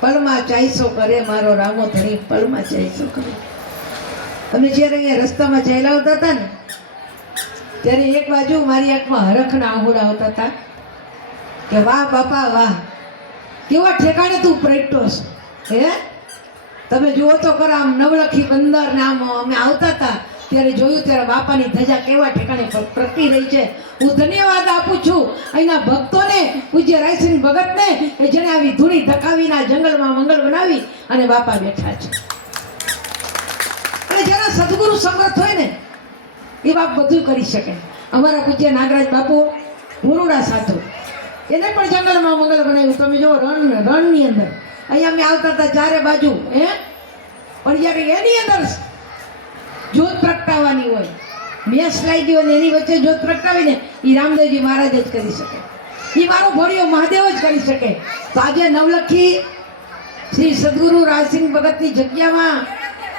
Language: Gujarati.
પલમાં ચાઈસો કરે મારો રામો ધણી પલમાં ચાઈસો કરે અમે જ્યારે અહીંયા રસ્તામાં ચાલ્યા આવતા હતા ને, ત્યારે એક બાજુ મારી આંખમાં હરખના આહુડા આવતા હતા કે, વાહ બાપા, વાહ, કેવા ઠેકાણે તું પ્રગટોસ હે? તમે જુઓ તો ખરા, આમ નવલખી બંદર ને આમ અમે આવતા હતા, ત્યારે જોયું ત્યારે બાપાની ધજા કેવા ઠેકાણે પ્ર- પ્રગટી રહી છે. હું ધન્યવાદ આપું છું અહીંના ભક્તોને પૂજ્ય રાયસિંહ ભગતને કે જેને આવી ધૂળી ધકાવીને આ જંગલમાં મંગલ બનાવી અને બાપા બેઠા છે. અને જેના સદગુરુ સમર્થ હોય ને, એ બાપ બધું કરી શકે. અમારા પૂજ્ય નાગરાજ બાપુ, મુરુડા સાધુ, એને પણ જંગલમાં મંગલ બનાવ્યું. તમે જો રણ, રણની અંદર. અહીંયા અમે આવતા હતા ચારે બાજુ, હે? પણ જ્યારે એની અંદર જોત પ્રગટાવવાની હોય, મેસ લાગી હોય ને એની વચ્ચે જોત પ્રગટાવીને એ રામદેવજી મહારાજ જ કરી શકે. એ મારો ભોળિયો મહાદેવ જ કરી શકે. તો આજે નવલખી શ્રી સદગુરુ રાજસિંહ ભગતની જગ્યામાં